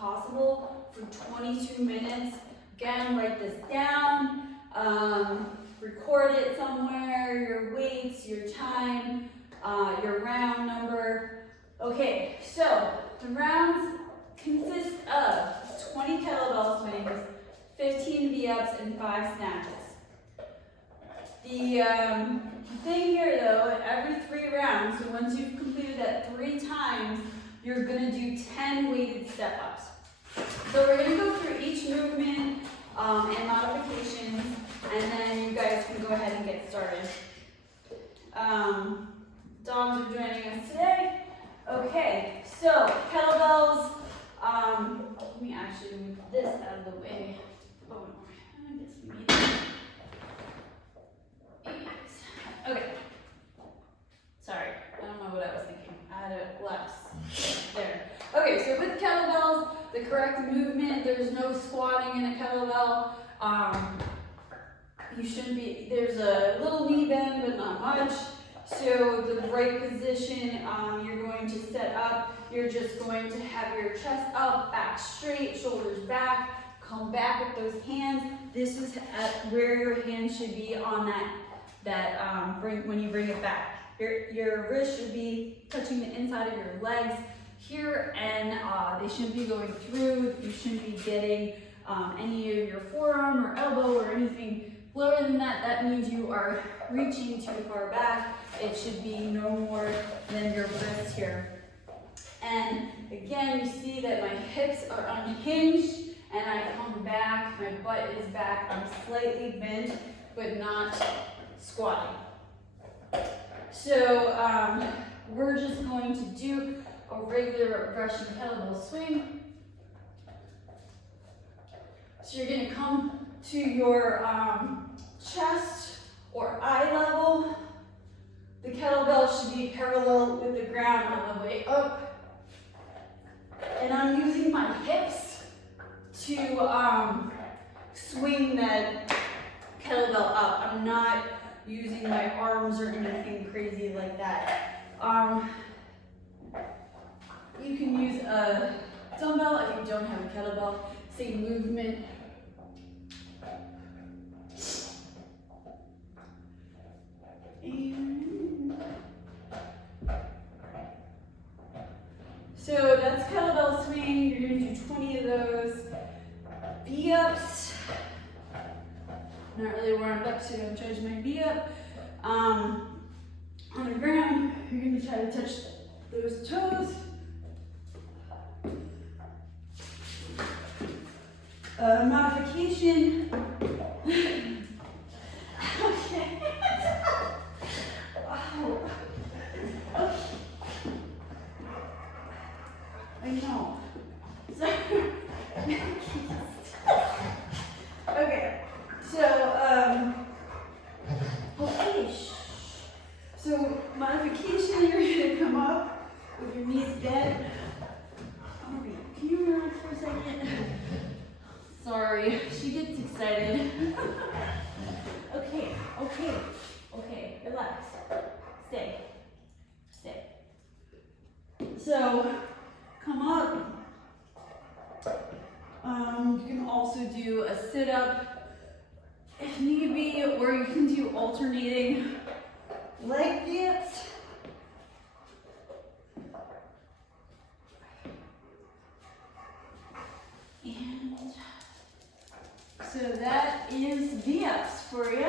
possible for 22 minutes. Again, write this down, record it somewhere, your weights, your time, your round number. Okay, so the rounds consist of 20 kettlebell swings, 15 V-ups, and 5 snatches. The thing here though, every 3 rounds, so once you've completed that 3 times, you're gonna do 10 weighted step-ups. So we're gonna go through each movement and modifications, and then you guys can go ahead and get started. Dogs are joining us today. Okay, so kettlebells, let me actually move this out of the way. Oh, I guess we need it. Okay. Sorry, I don't know what I was thinking. I had it left. There. Okay, so with kettlebells, the correct movement, there's no squatting in a kettlebell. You shouldn't be, there's a little knee bend, but not much. So the right position, you're going to set up. You're just going to have your chest up, back straight, shoulders back, come back with those hands. This is where your hands should be on when you bring it back. Your wrist should be touching the inside of your legs here, and they shouldn't be going through. You shouldn't be getting any of your forearm or elbow or anything lower than that. That means you are reaching too far back. It should be no more than your wrist here. And again, you see that my hips are unhinged and I come back, my butt is back, I'm slightly bent, but not squatting. So we're just going to do a regular Russian kettlebell swing. So you're going to come to your chest or eye level. The kettlebell should be parallel with the ground on the way up. And I'm using my hips to swing that kettlebell up. I'm not using my arms or anything crazy like that. You can use a dumbbell if you don't have a kettlebell. Same movement. So that's kettlebell swing. You're going to do 20 of those. V-ups. Not really warmed up, so don't judge my V-up. On the ground, you're going to try to touch those toes. Modification. Okay. Wow. Okay. I know. Sorry. Okay. So, so modification, you're gonna come up with your knees bent. Alright, can you relax for a second? Sorry, she gets excited. Okay, relax. Stay. So, come up. You can also do a sit-up if need be, or you can do alternating leg dips. And so that is V-ups for you.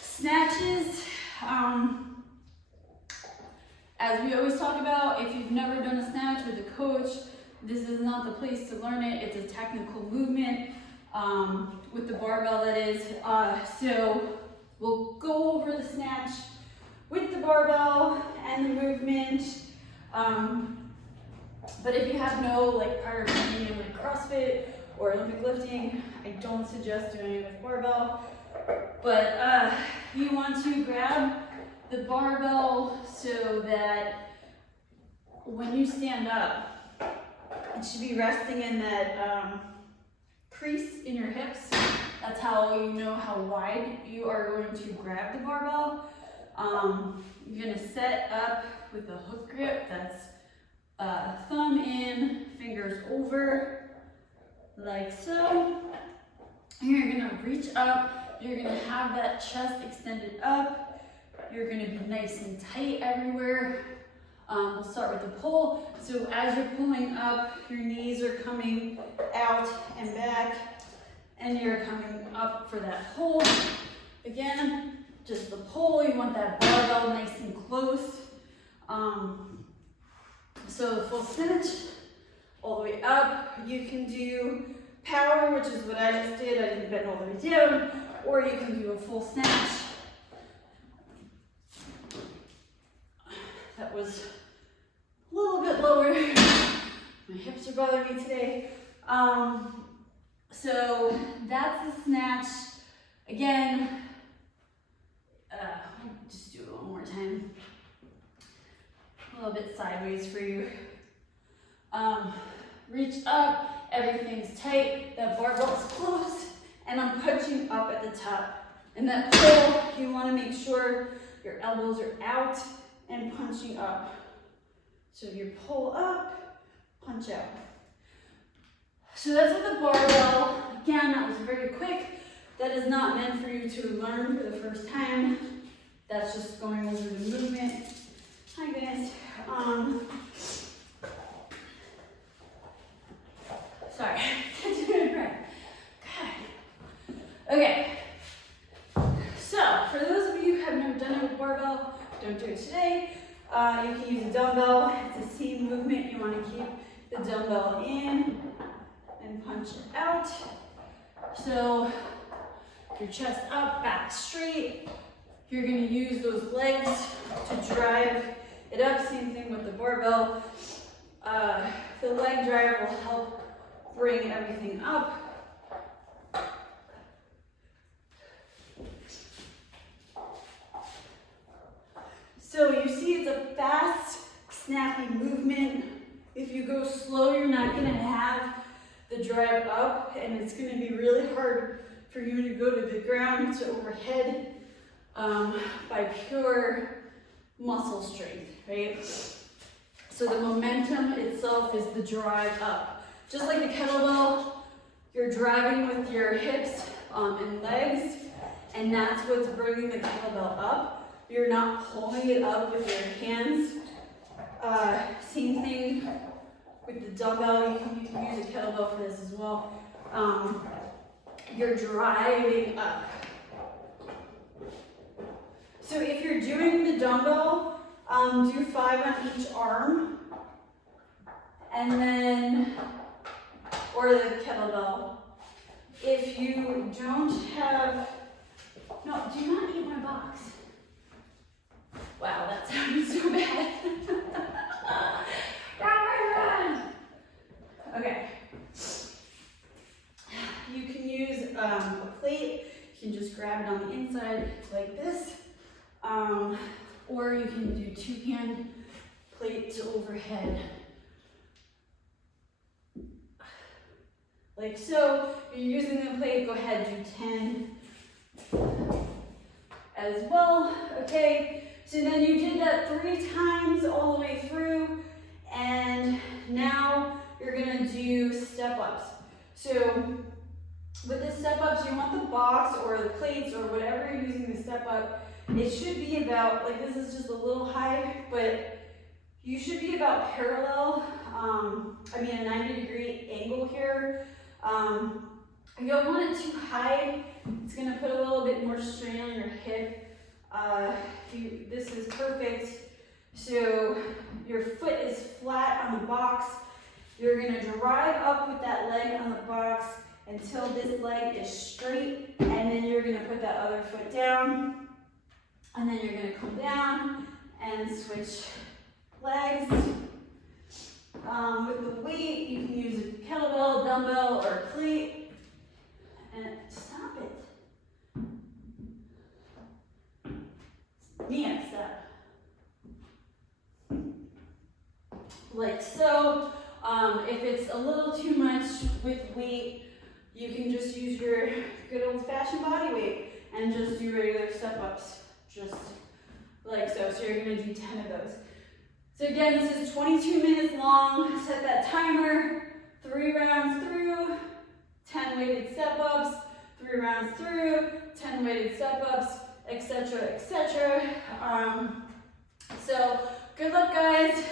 Snatches. As we always talk about, if you've never done a snatch with a coach, this is not the place to learn it. It's a technical movement with the barbell, that is. So we'll go over the snatch with the barbell and the movement. But if you have no prior training in CrossFit or Olympic lifting, I don't suggest doing it with barbell. But you want to grab the barbell so that when you stand up, it should be resting in that crease in your hips. That's how you know how wide you are going to grab the barbell. You're gonna set up with a hook grip that's Thumb in, fingers over, like so. You're gonna reach up, you're gonna have that chest extended up, you're gonna be nice and tight everywhere. We'll start with the pull. So as you're pulling up, your knees are coming out and back, and you're coming up for that pull. Again, just the pull, you want that barbell nice and close. So the full snatch, all the way up. You can do power, which is what I just did. I didn't bend all the way down. Or you can do a full snatch. That was a little bit lower. My hips are bothering me today. So that's the snatch. Again, just do it one more time. A little bit sideways for you. Reach up, everything's tight, that barbell's close, and I'm punching up at the top. And that pull, you want to make sure your elbows are out and punching up. So you pull up, punch out. So that's with the barbell. Again, that was very quick. That is not meant for you to learn for the first time. That's just going over the movement. Hi guys. Sorry, can't do it right. God. Okay. So for those of you who have never done it with barbell, don't do it today. You can use a dumbbell. It's the same movement. You want to keep the dumbbell in and punch it out. So your chest up, back straight. You're going to use those legs to drive it up. Same thing with the barbell. The leg drive will help bring everything up. So you see it's a fast, snappy movement. If you go slow, you're not going to have the drive up, and it's going to be really hard for you to go to the ground to overhead by pure muscle strength, right? So the momentum itself is the drive up. Just like the kettlebell, you're driving with your hips and legs, and that's what's bringing the kettlebell up. You're not pulling it up with your hands. Same thing with the dumbbell. You can use a kettlebell for this as well. You're driving up. So if you're doing the dumbbell, do 5 on each arm, and then, or the kettlebell. If you don't have, no, do not eat my box. Wow, that sounded so bad. Okay. You can use a plate. You can just grab it on the inside like this. Or you can do 2-hand plate to overhead. Like so. You're using the plate, go ahead, do 10 as well. Okay, so then you did that 3 times all the way through, and now you're gonna do step-ups. So with the step-ups, you want the box or the plates or whatever you're using to step up, it should be about, like this is just a little high, but you should be about parallel, a 90-degree angle here. You don't want it too high. It's gonna put a little bit more strain on your hip. This is perfect. So your foot is flat on the box. You're gonna drive up with that leg on the box until this leg is straight, and then you're gonna put that other foot down, and then you're gonna come down and switch legs. With the weight, you can use a kettlebell, dumbbell, or a plate, and stop it. Mia, stop. Like so. If it's a little too much with weight, you can just use your good old-fashioned body weight and just do regular step-ups, just like so. So you're gonna do 10 of those. So again, this is 22 minutes long. Set that timer, 3 rounds through, 10 weighted step-ups, 3 rounds through, 10 weighted step-ups, etc., etc. So good luck, guys.